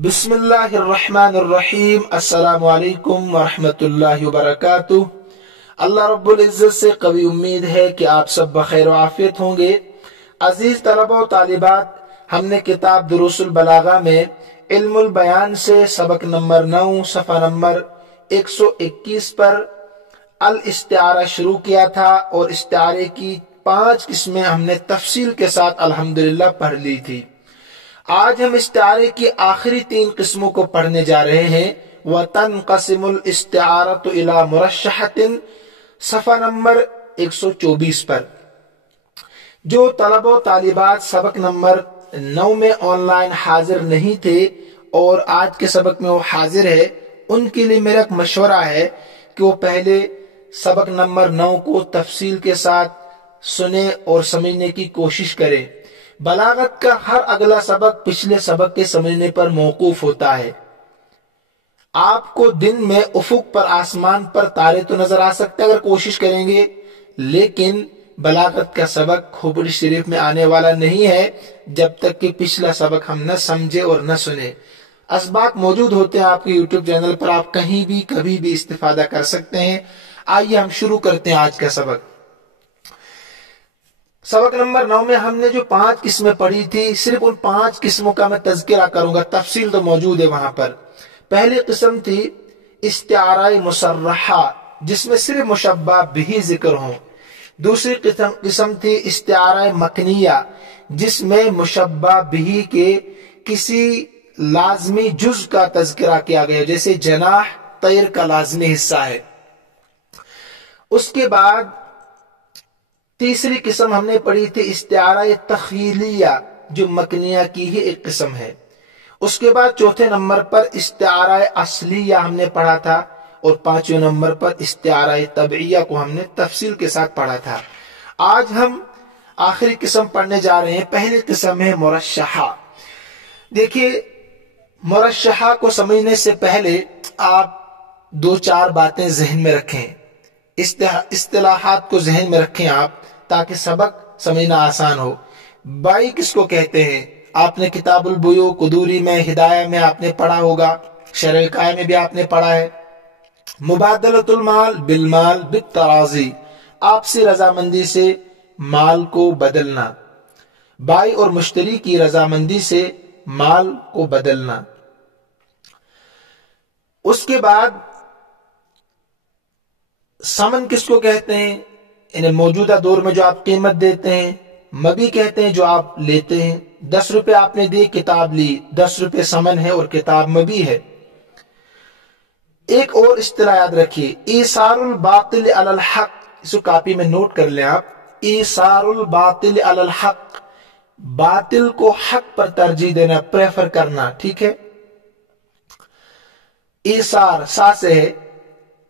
बिस्मिल्लाहिर्रहमानिर्रहीम। अस्सलामु अलैकुम वरहमतुल्लाहि वबरकातुह। अल्लाह रब्बुल इज्जत से कवी उम्मीद है कि आप सब बखैर व आफियत होंगे। अजीज तलबा व तालिबात, हमने किताब दुरूसुल बलागा में इल्मुल बयान से सबक नंबर 9 सफ़ा नंबर 121 पर अल इस्तिआरा शुरू किया था और इस्तिआरे की 5 किस्में हमने तफसील के साथ अल्हम्दुलिल्लाह पढ़ ली थी। आज हम इस्तिआरे की आखिरी 3 किस्मों को पढ़ने जा रहे हैं। व तनक़सिमुल इस्तिआरतु इला मुरश्शहतिन, सफ़ा नंबर 124 पर। जो तलबा व तालिबात सबक नंबर 9 में ऑनलाइन हाजिर नहीं थे और आज के सबक में वो हाजिर है, उनके लिए मेरा एक मशवरा है कि वो पहले सबक नंबर 9 को तफसील के साथ सुने और समझने की कोशिश करें। बलागत का हर अगला सबक पिछले सबक के समझने पर मौकूफ होता है। आपको दिन में उफुक पर, आसमान पर तारे तो नजर आ सकते हैं अगर कोशिश करेंगे, लेकिन बलागत का सबक खोपड़ी शरीफ में आने वाला नहीं है जब तक कि पिछला सबक हम न समझे और न सुने। असबाक मौजूद होते हैं आपके यूट्यूब चैनल पर, आप कहीं भी कभी भी इस्तिफादा कर सकते हैं। आइए हम शुरू करते हैं आज का सबक। सबक नंबर 9 में हमने जो 5 किस्में पढ़ी थी, सिर्फ उन 5 किस्मों का मैं तज़किरा करूंगा, तफसील तो मौजूद है वहां पर। पहली किस्म थी इस्तिआरा मुसर्रहा, जिसमें सिर्फ मुशब्बा बिही जिक्र हो। दूसरी किस्म थी इस्तिआरा मकनिया, जिसमें मुशब्बा बिही के किसी लाजमी जुज का तज़किरा किया गया, जैसे जनाह तैर का लाजमी हिस्सा है। उसके बाद तीसरी किस्म हमने पढ़ी थी इस्तिआरा तख़यलिया, जो मकनिया की ही एक किस्म है। उसके बाद चौथे नंबर पर इस्तिआरा असलिया हमने पढ़ा था और 5वें नंबर पर इस्तिआरा तबइया को हमने तफसील के साथ पढ़ा था। आज हम आखिरी किस्म पढ़ने जा रहे हैं। पहली किस्म है मुरश्शहा। देखिए, मुरश्शहा को समझने से पहले आप 2-4 बातें जहन में रखें, इस्तिलाहात को जहन में रखें आप, ताकि सबक समझना आसान हो। बाई किसको कहते हैं? आपने किताबुल बुयू, कुदूरी में, हिदाया में आपने पढ़ा होगा, शरह काया में भी आपने पढ़ा है। मुबादलतुल माल बिल माल बित तराजी, आपसी रजामंदी से माल को बदलना, बाई और मुश्तरी की रजामंदी से माल को बदलना। उसके बाद समन किसको कहते हैं? इन्हें मौजूदा दौर में जो आप कीमत देते हैं। मबी कहते हैं जो आप लेते हैं। 10 रुपए आपने दिए, किताब ली, 10 रुपए समन है और किताब मबी है। एक और इस्तिलाह याद रखिए, ईसारुल बातिल अलल हक, इसको कॉपी में नोट कर लें आप। ईसारुल बातिल अलल हक, बातिल को हक पर तरजीह देना, प्रेफर करना, ठीक है। ईसार सा से है,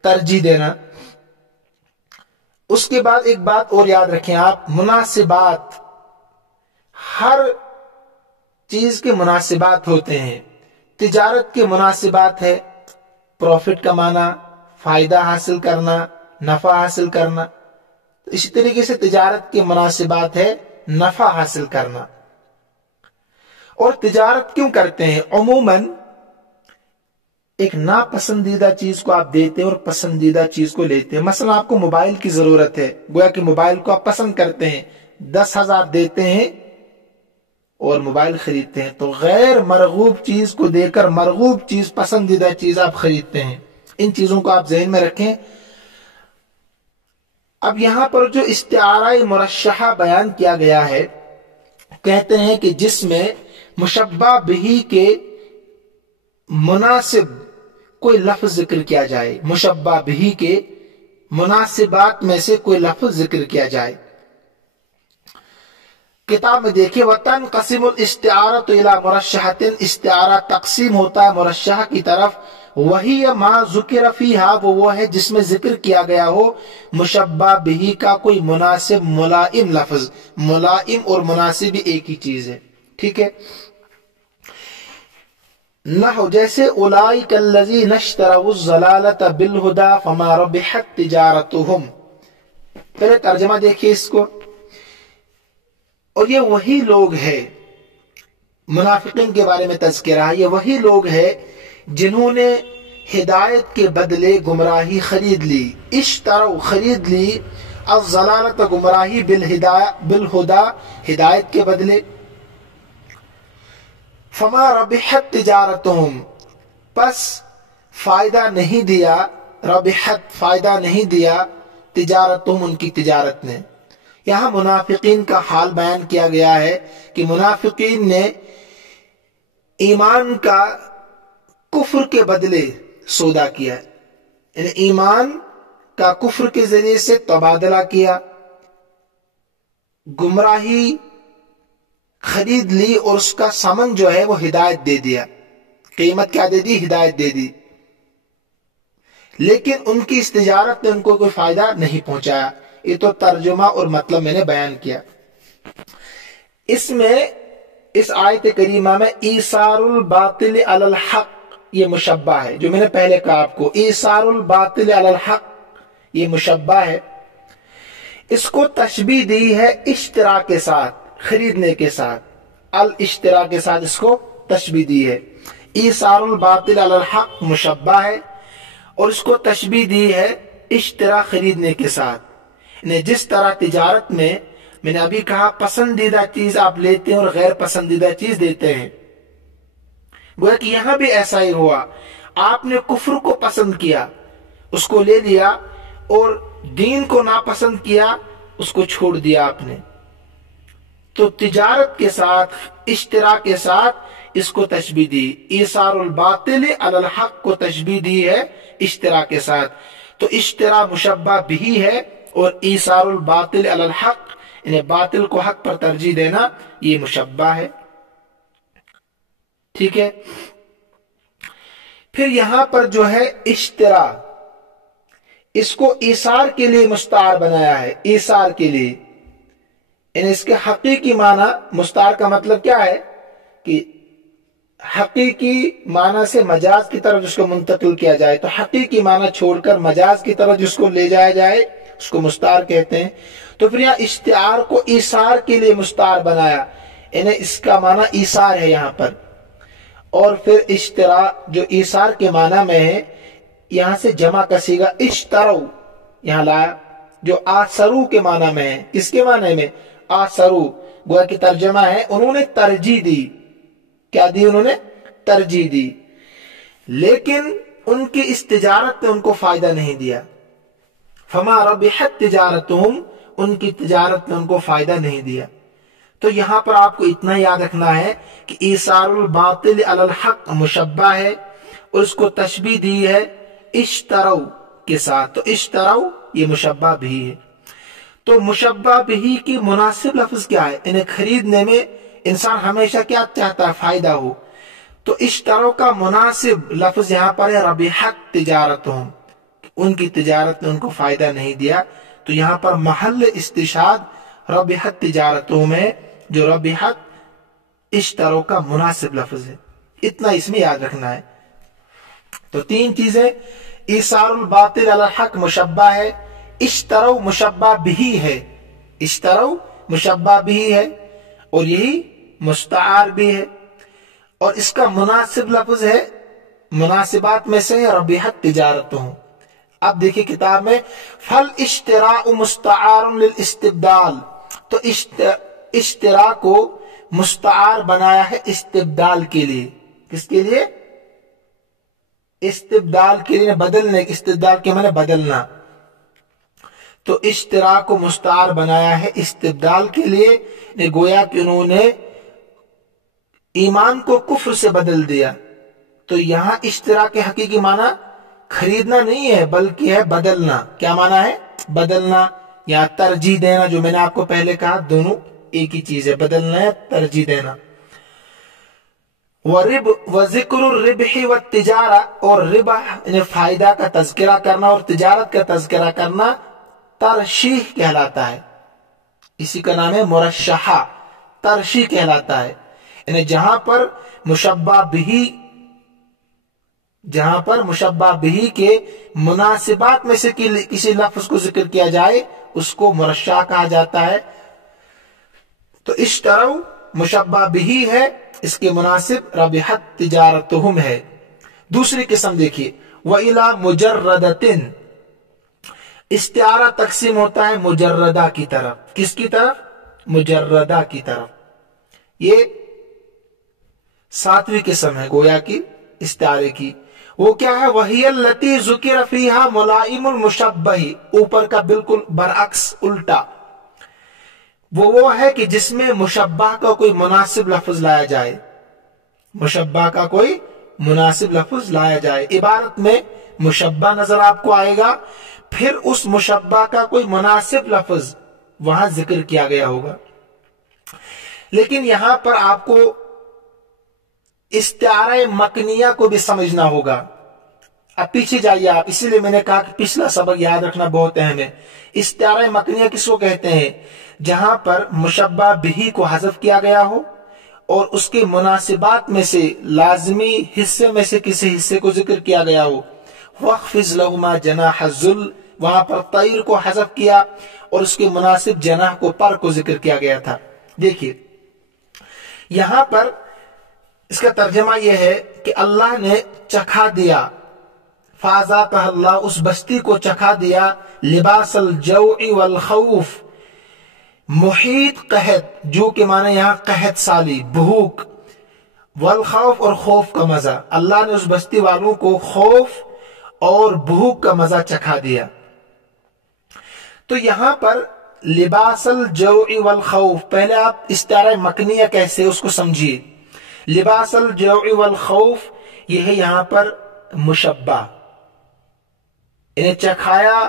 तरजीह देना। उसके बाद एक बात और याद रखें आप, मुनासिबात, हर चीज के मुनासिबात होते हैं। तिजारत के मुनासिबात है, प्रॉफिट कमाना, फायदा हासिल करना, नफा हासिल करना। तो इसी तरीके से तिजारत के मुनासिबात है नफा हासिल करना। और तिजारत क्यों करते हैं? अमूमन एक नापसंदीदा चीज को आप देते हैं और पसंदीदा चीज को लेते हैं। मसलन आपको मोबाइल की जरूरत है, गोया कि मोबाइल को आप पसंद करते हैं, 10,000 देते हैं और मोबाइल खरीदते हैं। तो गैर मरगूब चीज को देकर मरगूब चीज, पसंदीदा चीज आप खरीदते हैं। इन चीजों को आप ज़हन में रखें। अब यहां पर जो इस्तिआरा मुरश्शहा बयान किया गया है, कहते हैं कि जिसमें मुशब्बा बिही के मुनासिब कोई लफ्ज जिक्र किया जाए, मुशब्बा बिही के मुनासिबात में से कोई लफ्ज जिक्र किया जाए। किताब में देखिए, वतन कसिमुल इस्तिआरतु इला मुरश्शहतिन, इस्तिआरा तकसीम होता है मुरश्शह की तरफ। वही मा ज़ुकिर फ़ीहा, वो है जिसमें जिक्र किया गया हो मुशब्बा बिही का कोई मुनासिब मुलाइम लफ्ज। मुलाइम और मुनासिब एक ही चीज है, ठीक है। नहु, जैसे उलाइक अल्लज़ीना इश्तरऊ ज़लालत बिल हुदा फमा रबिहत तिजारतुहुम। पहले तर्जुमा देखिए इसको। और ये वही लोग हैं मुनाफिकीन के बारे में तज़किरा है, ये वही लोग हैं जिन्होंने हिदायत के बदले गुमराही खरीद ली। इश्तरौ खरीद ली अज़्ज़लालत गुमराही बिलहुदा हिदायत के बदले। फमा रबिहत तिजारतुहुम बस फायदा नहीं दिया, रबिहत फायदा नहीं दिया तिजारतुहुम उनकी तिजारत ने। यहाँ मुनाफिकीन का हाल बयान किया गया है कि मुनाफिकीन ने ईमान का कुफ्र के बदले सौदा किया, यानी ईमान का कुफ्र के जरिए से तबादला किया, गुमराही खरीद ली और उसका समन जो है वो हिदायत दे दिया। कीमत क्या दे दी? हिदायत दे दी। लेकिन उनकी इस तिजारत ने उनको कोई फायदा नहीं पहुंचाया। ये तो तर्जुमा और मतलब मैंने बयान किया। इसमें इस आयत करीमा में ईसारुल बातिल अलल हक ये मुशब्बा है, जो मैंने पहले कहा आपको, ईसारुल बातिल अलल हक ये मुशब्बा है। इसको तशबीह दी है इश्तिरा के साथ, खरीदने के साथ, अल इश्तिरा के साथ इसको तशबीह दी है। ईसारुल बातिल अलल हक मुशब्बा है और इसको तशबीह दी है इश्तिरा खरीदने के साथ। जिस तरह तिजारत में मैंने अभी कहा पसंदीदा चीज आप लेते हैं और गैर पसंदीदा चीज देते हैं, गोया कि यहां भी ऐसा ही हुआ। आपने कुफ्र को पसंद किया, उसको ले लिया, और दीन को नापसंद किया, उसको छोड़ दिया आपने। तो तिजारत के साथ, इश्तिरा के साथ इसको तशबीह दी। ईसारुल बातिल अलल हक को तशबीह दी है इश्तिरा के साथ। तो इश्तिरा मुशब्बा भी है और ईसारुल बातिल अलल हक, यानी बातिल को हक पर तरजीह देना, ये मुशब्बा है। ठीक है। फिर यहां पर जो है इश्तिरा, इसको ईसार के लिए मुस्तार बनाया है, ईसार के लिए। यानी इसके हकीकी माना, मुस्तार का मतलब क्या है कि हकीकी माना से मजाज की तरफ जिसको मुंतकिल किया जाए, तो हकीकी माना छोड़कर मजाज की तरफ जिसको ले जाया जाए उसको मुस्तार कहते हैं। तो फिर यहाँ इश्तिआर को ईसार के लिए मुस्तार बनाया, यानी इसका माना ईसार है यहाँ पर। और फिर इश्तिरा जो ईसार के माना में है, यहां से जमा का सीगा इश्तरौ यहां लाया, जो आसरू के माना में है। किसके माने में? आसरू। गोया की तर्जमा है उन्होंने तरजीह दी। क्या दी? उन्होंने तरजीह दी। लेकिन उनकी इस तिजारत ने उनको फायदा नहीं दिया। फमा रबिहत तिजारतुहुम, उनकी तिजारत ने उनको फायदा नहीं दिया। तो यहां पर आपको इतना याद रखना है कि ईसारुल बातिल अलल हक मुशब्बा है और उसको तशबीह दी है इश्तरौ के साथ। तो इश्तरौ ये मुशब्बा भी है। तो मुशब्बा भी की मुनासिब लफ्ज क्या है? इन्हें खरीदने में इंसान हमेशा क्या चाहता है? फायदा हो। तो इश्तरौ का मुनासिब लफ्ज यहां पर है रबिहत तिजारतुहुम, उनकी तिजारत ने उनको फायदा नहीं दिया। तो यहां पर महल इस्तिशाद रबिहत तिजारतुहुम है, जो रबिहत इश्तरौ का मुनासिब लफ्ज है। इतना इसमें याद रखना है। तो तीन चीजें, ईसारुल बातिल अलल हक मुशब्बा है, इश्तरौ मुशब्बा बिही है, इश्तरौ मुशब्बा बिही है, और यही मुस्तार भी है। और इसका मुनासिब लफ्ज है, मुनासिबात में से रबिहत तिजारतुहुम। अब देखिए किताब में फल इश्तिराउ मुस्तारुन लिल इस्तिब्दाल, तो इश्तिरा को मुस्तार बनाया है इस्तिब्दाल के लिए। किसके लिए? इस्तिब्दाल के लिए, बदलने। इस्तिब्दाल के माने बदलना। तो इश्तिरा को मुस्तार बनाया है इस्तिब्दाल के लिए। गोया कि उन्होंने ईमान को कुफ्र से बदल दिया। तो यहां इश्तिरा के हकीकी माना खरीदना नहीं है, बल्कि है बदलना। क्या माना है? बदलना या तरजीह देना, जो मैंने आपको पहले कहा, दोनों एक ही चीज है, बदलना है, तरजीह देना। व जिक्रुर रिबही व तिजारा, और रिबा यानी फायदा का तज़किरा करना और तिजारत का तज़किरा करना तरशीह कहलाता है। इसी का नाम है मुरश्शहा, तरशीह कहलाता है। यानी जहां पर मुशब्बा बिही के मुनासिबात में से किसी लफ्ज को जिक्र किया जाए उसको मुरश्शा कहा जाता है। तो इश्तरौ मुशब्बा बिही है اس کے مناسب ربحت تجارتہم ہے۔ دوسری قسم دیکھیے، وَإِلَى مُجَرَّدَةٍ، استعارہ تقسیم ہوتا ہے مجردہ کی طرف۔ کس کی طرف؟ مجردہ کی طرف۔ یہ 7ویں قسم ہے گویا کی استعارے کی۔ وہ کیا ہے؟ وَهِيَ الَّتِي ذُكِرَ فِيهَا مُلَائِمُ الْمُشَبَّهِ، اوپر کا بالکل برعکس الٹا، وہ ہے کہ جس میں مشبہ کا کوئی مناسب لفظ لایا جائے، مشبہ کا کوئی مناسب لفظ لایا جائے۔ عبارت میں مشبہ نظر آپ کو آئے گا، پھر اس مشبہ کا کوئی مناسب لفظ وہاں ذکر کیا گیا ہوگا۔ لیکن یہاں پر آپ کو استعارہ مکنیہ کو بھی سمجھنا ہوگا۔ اب پیچھے جائیے آپ، اسی لیے میں نے کہا کہ پچھلا سبق یاد رکھنا بہت اہم ہے۔ استعارہ مکنیہ کس کو کہتے ہیں؟ جہاں پر مشبہ بہ کو حذف کیا گیا ہو اور اس کے مناسبات میں سے لازمی حصے میں سے کسی حصے کو ذکر کیا گیا ہو۔ وَاخْفِضْ لَهُمَا جَنَاحَ الذُّلِّ، وہاں پر طیر کو حذف کیا اور اس کے مناسب جناح کو پر کو ذکر کیا گیا تھا۔ دیکھیے یہاں پر اس کا ترجمہ یہ ہے کہ اللہ نے چکھا دیا، فَأَذَاقَهَا اللَّهُ، اس بستی کو چکھا دیا، لباس الجوع والخوف، محیط قحط، جو کہ معنی یہاں قحط سالی، بھوک، والخوف اور خوف کا مزہ، اللہ نے اس بستی والوں کو خوف اور بھوک کا مزہ چکھا دیا۔ تو یہاں پر لباس الجوع والخوف، پہلے آپ استعارہ مکنیہ کیسے اس کو سمجھیے۔ لباس الجوع والخوف یہ ہے یہاں پر مشبہ، انہیں چکھایا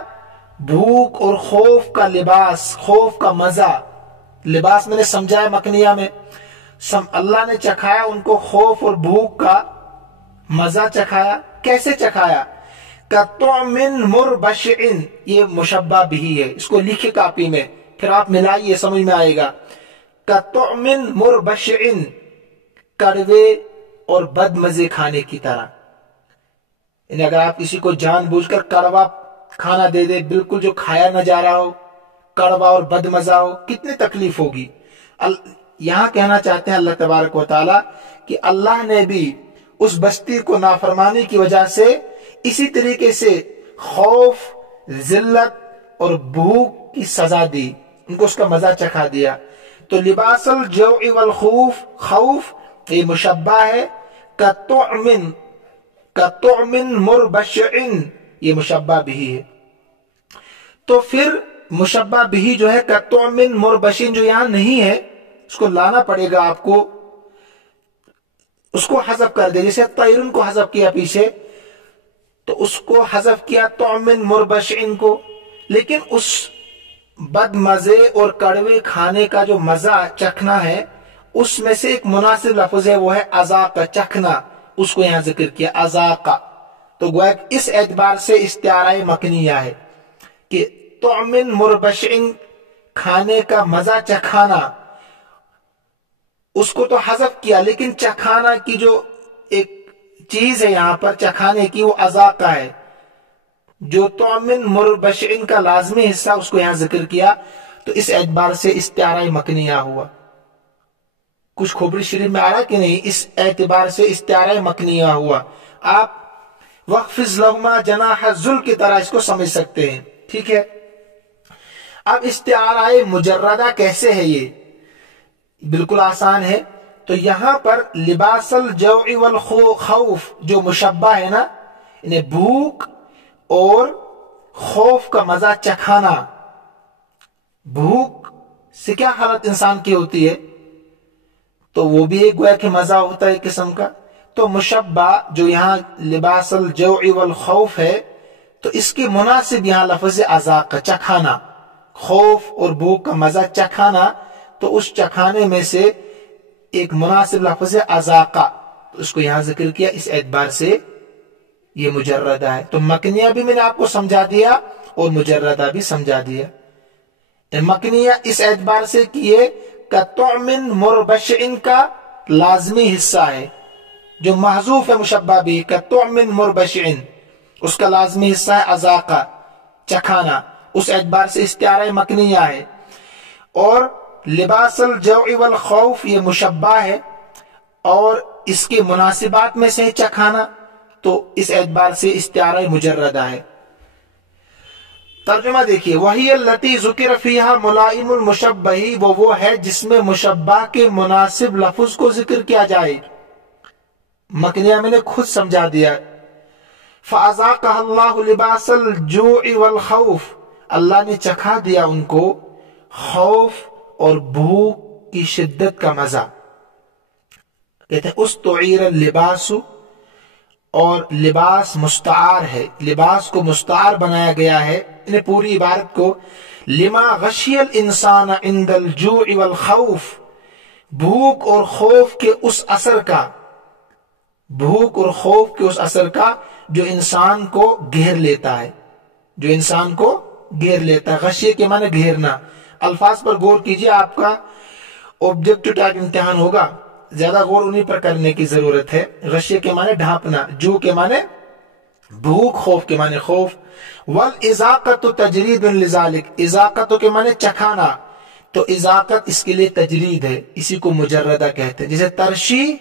بھوک اور خوف کا لباس، خوف کا مزہ۔ لباس میں نے سمجھایا مکنیہ میں، اللہ نے چکھایا ان کو خوف اور بھوک کا مزہ چکھایا۔ کیسے چکھایا؟ كَطُعْمٍ مُرْبَشِعٍ، یہ مشبہ بھی ہے، اس کو لکھے کاپی میں، پھر آپ ملائیے سمجھ میں آئے گا۔ كَطُعْمٍ مُرْبَشِعٍ، کڑوے اور بد مزے کھانے کی طرح، یعنی اگر آپ کسی کو جان بوجھ کر کڑوا کھانا دے دے، بالکل جو کھایا نہ جا رہا ہو، کڑوا اور بد مزہ ہو، کتنی تکلیف ہوگی۔ یہاں کہنا چاہتے ہیں اللہ تبارک و تعالی کہ اللہ نے بھی اس بستی کو نافرمانی کی وجہ سے اسی طریقے سے خوف، ذلت اور بھوک کی سزا دی، ان کو اس کا مزہ چکھا دیا۔ تو لباس الجوع والخوف، خوف یہ مشبہ ہے، كَطُعْمٍ مُرْبَشِعٍ یہ مشبہ بھی ہے۔ تو پھر مشبہ بھی جو ہے كَطُعْمٍ مُرْبَشِعٍ جو یہاں نہیں ہے، اس کو لانا پڑے گا آپ کو، اس کو حذف کر دے، جیسے طیرن کو حذف کیا پیچھے تو اس کو حذف کیا طعم مربشعن کو، لیکن اس بد مزے اور کڑوے کھانے کا جو مزہ چکھنا ہے اس میں سے ایک مناسب لفظ ہے، وہ ہے اذاق، چکھنا، اس کو یہاں ذکر کیا اذاق۔ تو گویا اس اعتبار سے استعارہ مکنیہ ہے کہ طعم مربشعن، کھانے کا مزہ چکھانا، اس کو تو حذف کیا لیکن چکھانا کی جو ایک چیز ہے یہاں پر چکھانے کی وہ اذاقہ ہے، جو طعم مربشعن کا لازمی حصہ اس کو یہاں ذکر کیا، تو اس اعتبار سے استعارہ مکنیہ ہوا۔ کچھ کھوپڑی شریف میں آ رہا کہ نہیں؟ اس اعتبار سے استعارہ مکنیہ ہوا۔ آپ وَاخْفِضْ لَهُمَا جَنَاحَ الذُّلِّ کی طرح اس کو سمجھ سکتے ہیں، ٹھیک ہے۔ اب استعارہ مجردہ کیسے ہے؟ یہ بالکل آسان ہے۔ تو یہاں پر لباس الجوع والخوف جو مشبہ ہے نا، انہیں بھوک اور خوف کا مزہ چکھانا، بھوک سے کیا حالت انسان کی ہوتی ہے، تو وہ بھی ایک گویا کہ مزہ ہوتا ہے ایک قسم کا۔ تو مشبہ جو یہاں لباس الجوع والخوف ہے، تو اس کے مناسب یہاں لفظ اذاق، چکھانا، خوف اور بھوک کا مزہ چکھانا، تو اس چکھانے میں سے ایک مناسب لفظ اذاقہ، تو اس کو یہاں ذکر کیا، اس اعتبار سے یہ مجردہ ہے۔ تو مکنیہ بھی میں نے آپ کو سمجھا دیا اور مجردہ بھی سمجھا دیا۔ مکنیہ اس اعتبار سے کہ یہ كَطُعْمٍ مُرْبَشِعٍ کا لازمی حصہ ہے، جو محذوف ہے مشبہ بھی، كَطُعْمٍ مُرْبَشِعٍ اس کا لازمی حصہ ہے اذاقہ، چکھانا، اس اعتبار سے استعارہ مکنیہ ہے۔ اور لباس الجوع والخوف یہ مشبہ ہے، اور اس کے مناسبات میں سے چکھانا، تو اس اعتبار سے استعارہ مجردہ ہے۔ ترجمہ دیکھیے، وہی التی ذکر فیہا ملائم المشبہ، وہ ہے جس میں مشبہ کے مناسب لفظ کو ذکر کیا جائے۔ مکنیہ میں نے خود سمجھا دیا۔ فَأَذَاقَهَا اللَّهُ لِبَاسَ الْجُوعِ وَالْخَوْفِ، اللہ نے چکھا دیا ان کو خوف اور بھوک کی شدت کا مزہ۔ کہتے ہیں استعیر اللباس، اور لباس مستعار ہے، لباس کو مستعار بنایا گیا ہے، انہیں پوری عبارت کو لما غشی الانسان عند الجوع والخوف، بھوک اور خوف کے اس اثر کا، بھوک اور خوف کے اس اثر کا جو انسان کو گھیر لیتا ہے، جو انسان کو گھیر لیتا ہے۔ غشیے کے معنی گھیرنا۔ الفاظ پر غور کیجئے، آپ کا آبجیکٹیو ٹائپ امتحان ہوگا، زیادہ غور انہی پر کرنے کی ضرورت ہے۔ غشیے کے معنی ڈھانپنا، جو کے معنی بھوک، خوف کے معنی خوف۔ والازاقۃ تجرید لذالک، ازاقت کے معنی چکھانا، تو ازاقت اس کے لیے تجرید ہے، اسی کو مجردہ کہتے ہیں۔ جیسے ترشی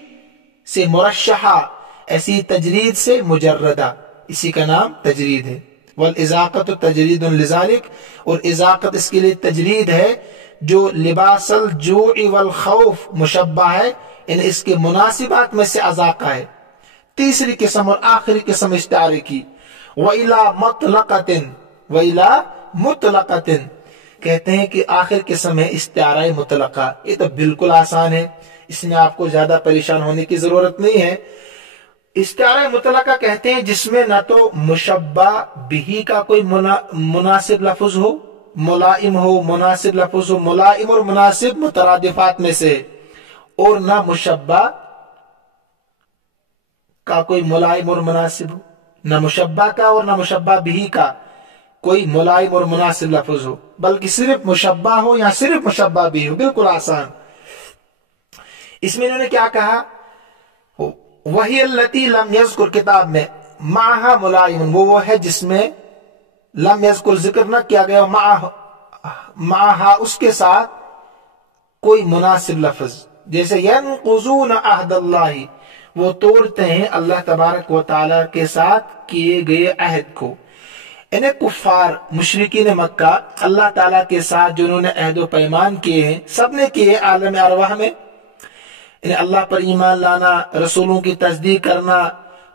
سے مرشحہ، ایسی تجرید سے مجردہ، اسی کا نام تجرید ہے۔ والازاقۃ تجرید لذالک، اور ازاقت اس کے لیے تجرید ہے، جو لباس الجوع والخوف مشبہ ہے، اس کے مناسبات میں سے ازاقہ ہے۔ تیسری قسم اور آخری قسم استعارے کی، وَإِلَى مَطْلَقَةٍ، وَإِلَى مُطْلَقَةٍ، کہتے ہیں کہ آخر قسم ہے استعارہ مطلقہ۔ یہ تو بالکل آسان ہے، اس میں آپ کو زیادہ پریشان ہونے کی ضرورت نہیں ہے۔ استعارہ مطلقہ کہتے ہیں جس میں نہ تو مشبہ بہی کا کوئی مناسب لفظ ہو، ملائم ہو، مناسب لفظ ہو، ملائم اور مناسب مترادفات میں سے، اور نہ مشبہ کا کوئی ملائم اور مناسب ہو، نہ مشبہ کا اور نہ مشبہ بہی کا کوئی ملائم اور مناسب لفظ ہو، بلکہ صرف مشبہ ہو یا صرف مشبہ بھی ہو، بالکل آسان۔ اس میں انہوں نے کیا کہا، وہی التی لم یذکر، کتاب میں معہا ملائم، وہ ہے جس میں لم یذکر ذکر نہ کیا گیا، معہا اس کے ساتھ کوئی مناسب لفظ، جیسے ینقضون عہد اللہ، وہ توڑتے ہیں اللہ تبارک و تعالی کے ساتھ کیے گئے عہد کو۔ انہیں کفار مشرکین مکہ اللہ تعالیٰ کے ساتھ جو انہوں نے عہد و پیمان کیے ہیں، سب نے کیے عالم ارواح میں، انہیں اللہ پر ایمان لانا، رسولوں کی تصدیق کرنا،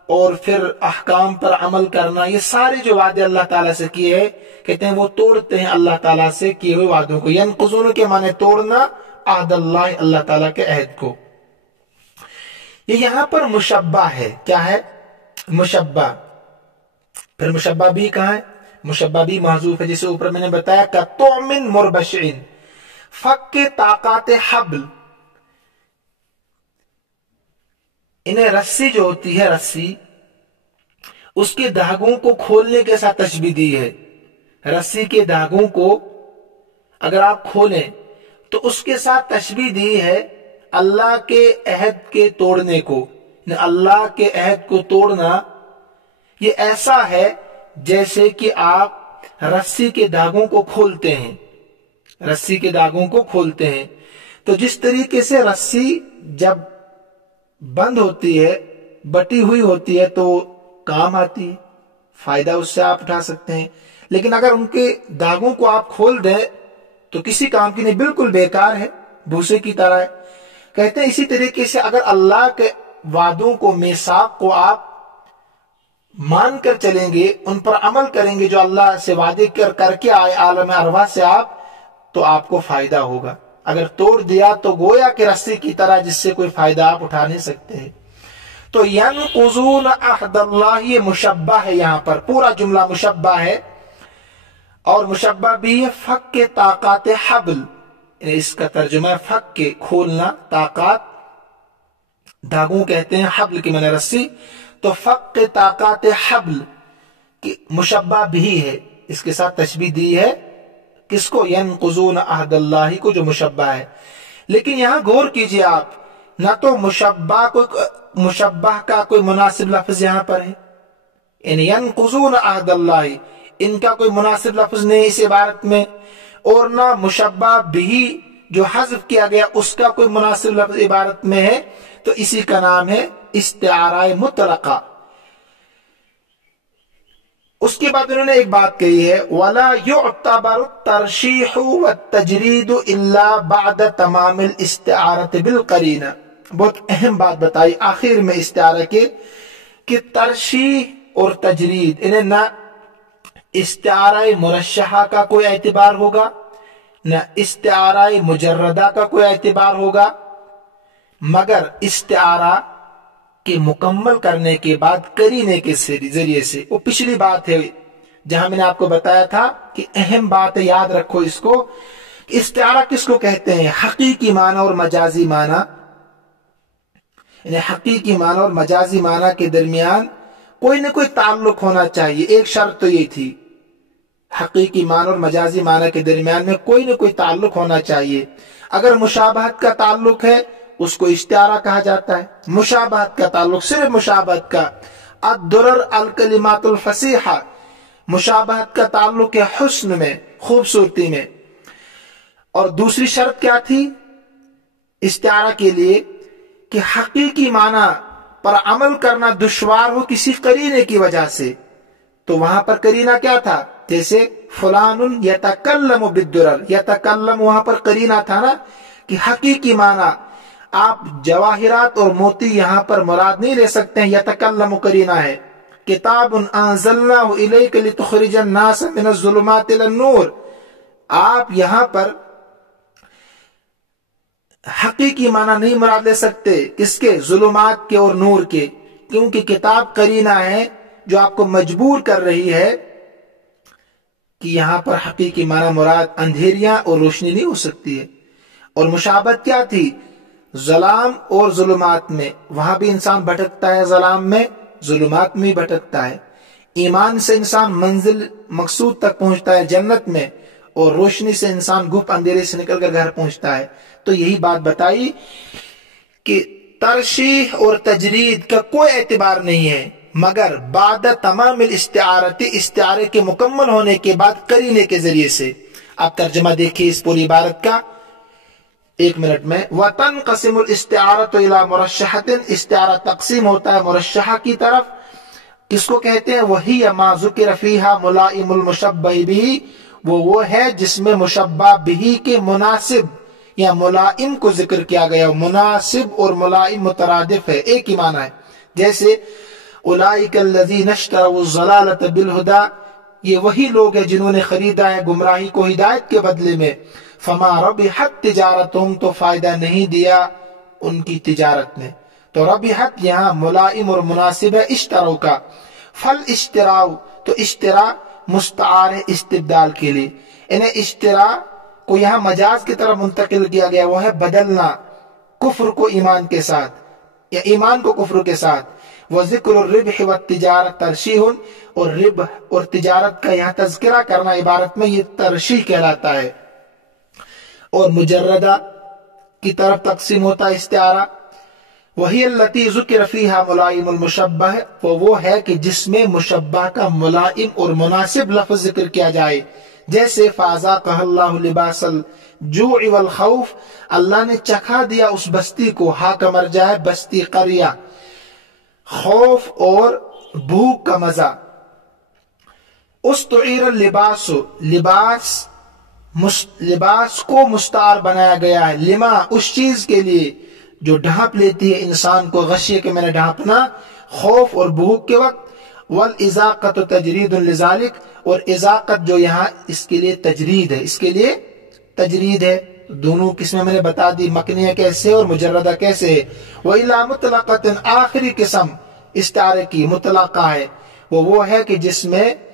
اور پھر احکام پر عمل کرنا، یہ سارے جو وعدے اللہ تعالیٰ سے کیے ہیں، کہتے ہیں وہ توڑتے ہیں اللہ تعالیٰ سے کیے ہوئے وعدوں کو۔ ینقضون کے معنی توڑنا، عہد اللہ، اللہ تعالیٰ کے عہد کو۔ یہ یہاں پر مشبہ ہے، کیا ہے؟ مشبہ۔ پھر مشبہ بھی کہاں ہے؟ مشبہ بھی محذوف ہے، جسے اوپر میں نے بتایا کَطُعْمٍ مُرْبَشِعٍ، فک طاقات حبل، انہیں رسی جو ہوتی ہے، رسی اس کے دھاگوں کو کھولنے کے ساتھ تشبیہ دی ہے۔ رسی کے دھاگوں کو اگر آپ کھولیں تو اس کے ساتھ تشبیہ دی ہے اللہ کے عہد کے توڑنے کو۔ اللہ کے عہد کو توڑنا یہ ایسا ہے جیسے کہ آپ رسی کے دھاگوں کو کھولتے ہیں، رسی کے دھاگوں کو کھولتے ہیں۔ تو جس طریقے سے رسی جب بند ہوتی ہے، بٹی ہوئی ہوتی ہے، تو کام آتی ہے، فائدہ اس سے آپ اٹھا سکتے ہیں، لیکن اگر ان کے دھاگوں کو آپ کھول دیں تو کسی کام کی نہیں، بالکل بیکار ہے، بھوسے کی طرح ہے۔ کہتے ہیں اسی طریقے سے اگر اللہ کے وعدوں کو، میثاق کو آپ مان کر چلیں گے، ان پر عمل کریں گے جو اللہ سے وعدے کر کے آئے عالم ارواح سے آپ، تو آپ کو فائدہ ہوگا۔ اگر توڑ دیا تو گویا کہ رسی کی طرح جس سے کوئی فائدہ آپ اٹھا نہیں سکتے ہیں۔ تو ینقضون عہد اللہ، یہ مشبہ ہے، یہاں پر پورا جملہ مشبہ ہے، اور مشبہ بھی ہے فک طاقات حبل، اس کا ترجمہ ہے فک کے کھولنا، طاقات دھاگوں کہتے ہیں، حبل کی معنی رسی، تو فک طاقات حبل کی مشبہ بھی ہے، اس کے ساتھ تشبیہ دی ہے کس کو؟ ینقضون عہد اللہ کو، جو مشبہ ہے۔ لیکن یہاں غور کیجئے آپ، نہ تو مشبہ کا کوئی مناسب لفظ یہاں پر ہے، یعنی ینقضون عہد اللہ، ان کا کوئی مناسب لفظ نہیں اس عبارت میں، اور نہ مشبہ بھی جو حذف کیا گیا اس کا کوئی مناسب لفظ عبارت میں ہے۔ तो इसी का नाम है इस्तिआरा मुतलका। उसके बाद उन्होंने एक बात कही है, वला युअतबरु तरशीहु व तजरीदु इल्ला बअद तमामिल इस्तिआरत बिल करीना। बहुत अहम बात बताई आखिर में इस्तिआरा के कि तरशीह और तजरीद, इन्हें ना इस्तिआरा मुरश्शहा का कोई एतबार होगा, न इस्तिआरा मुजर्रदा का कोई एतबार होगा, मगर इस्तिआरा के मुकम्मल करने के बाद करीने के जरिए से। वो पिछली बात है जहां मैंने आपको बताया था कि अहम बात है, याद रखो इसको। इस्तिआरा किसको कहते हैं? हकीकी माना और मजाजी माना। हकीकी माना और मजाजी माना के दरमियान कोई न कोई ताल्लुक होना चाहिए। एक शर्त तो ये थी, हकीकी माना और मजाजी माना के दरमियान में कोई न कोई ताल्लुक होना चाहिए। अगर मुशाबहत का ताल्लुक है उसको इस्तिआरा कहा जाता है। मुशाबहत का ताल्लुक सिर्फ मुशाबहत का, अद-दुरर अल-कलिमातुल फसीहा, मुशाबहत का ताल्लुक है हुस्न में, खूबसूरती में। और दूसरी शर्त क्या थी इस्तिआरा के लिए? कि हकीकी माना पर अमल करना दुश्वार हो किसी करीने की वजह से। तो वहां पर करीना क्या था? जैसे फुलानुन यतकल्लमु बिद्दुरर, यतकल्लम वहां पर करीना था ना, कि हकीकी माना आप जवाहिरात और मोती यहां पर मुराद नहीं ले सकते हैं, यतकल्लमु करीना है। किताबुन अंज़लनाहु इलैका लितुखरिजन नास मिनज़ ज़ुलुमाति इलन नूर, आप यहां पर हकीकी माना नहीं मुराद ले सकते। किसके? जुलुमात के और नूर के, क्योंकि किताब करीना है जो आपको मजबूर कर रही है कि यहां पर हकीकी माना मुराद अंधेरियां और रोशनी नहीं हो सकती है। और मुशाबत क्या थी? ज़लाम और जुलुमात में, वहां भी इंसान भटकता है, ज़लाम में जुलुमात में भटकता है। ईमान से इंसान मंजिल मकसूद तक पहुंचता है जन्नत में, और रोशनी से इंसान गुप्त अंधेरे से निकलकर घर पहुंचता है। तो यही बात बताई कि तरशीह और तजरीद का कोई एतबार नहीं है, मगर बाद तमामिल इस्तिआरती, इस्तिआरे के मुकम्मल होने के बाद करीने के जरिए से। आप तर्जमा देखिए इस पूरी इबारत का 1 मिनट में। वतनक़सिमुल इस्तिआरतु इला मुरश्शहतिन, इस्तिआरा तक़सीम होता है मुरश्शहा की तरफ। किसको कहते हैं? वही मा ज़ुकिर फ़ीहा मुलाइमुल मुशब्बह बिही, वो है जिसमें मुशब्बह बिही के मुनासिब या मुलाइम को जिक्र किया गया। मुनासिब और मुलाइम मुतरादिफ है, एक ही माना है। जैसे उलाइकल्लज़ीना इश्तरौज़-ज़लालत बिल-हुदा, ये वही लोग हैं जिन्होंने खरीदा है गुमराही को हिदायत के बदले में। फमा रबिहत तिजारतुहुम, तो फायदा नहीं दिया उनकी तिजारत ने। तो रबिहत यहाँ मुलाइम और मुनासिब है इश्तरौ का। फल इश्तराउ, तो इश्तरा मुस्तार है इस्तिबदाल के लिए। इन्हें इश्तरा को यहाँ मजाज की तरफ मुंतकिल किया गया, वो है बदलना कुफ्र को ईमान के साथ या ईमान को कुफ्र के साथ। वह ज़िक्र रिब्ह व तिजारत तरशीहुन, और रिब्ह और तिजारत का यहाँ तज़किरा करना इबारत में ये तरशीह कहलाता है। और मुजर्रदा की तरफ तकसीम होता है इस्तिआरा। वही अल्लती ज़ुकिर फ़ीहा मुलाइमुल मुशब्बह, वो है कि जिसमें मुशब्बह का मुलाइम और मुनासिब लफ्ज़ जिक्र किया जाए। जैसे फ़ाज़ाक़हल्लाहु लिबासल जूइ वल खौफ, अल्लाह ने चखा दिया उस बस्ती को, हा का मर्जा है बस्ती क़रिया, खौफ और भूख का मजा। उस्तुईर लिबास, लिबास को मुस्तार बनाया गया है, लिमा उस चीज के लिए जो ढांप लेती है इंसान को, गशिये के मैंने ढांपना खौफ और भूख के वक्त। वल इज़ाक़त तजरीदुन लिज़ालिक, और इज़ाक़त जो यहाँ इसके लिए तजरीद है, इसके लिए तजरीद है। दोनों किस्में मैंने बता दी, मकनिया कैसे और मुजर्रदा कैसे है। वह इला मुतलक़तिन, आखिरी किस्म इस्तिआरे की मुतलक़ा है, वो है कि जिसमें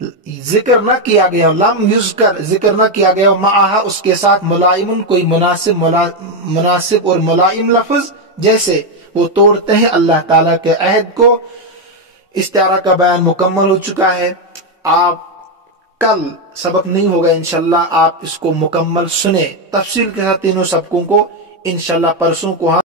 जिक्र न किया गया, लम युज़कर जिक्र न किया गया, माहा उसके साथ मुलाइमुन कोई मुनासिब और मुलाइम लफ्ज, जैसे वो तोड़ते हैं अल्लाह ताला के अहद को। इस्तिआरा का बयान मुकम्मल हो चुका है। आप कल सबक नहीं होगा इंशाल्लाह, आप इसको मुकम्मल सुने तफसील के साथ तीनों सबकों को। इंशाल्लाह परसों को हम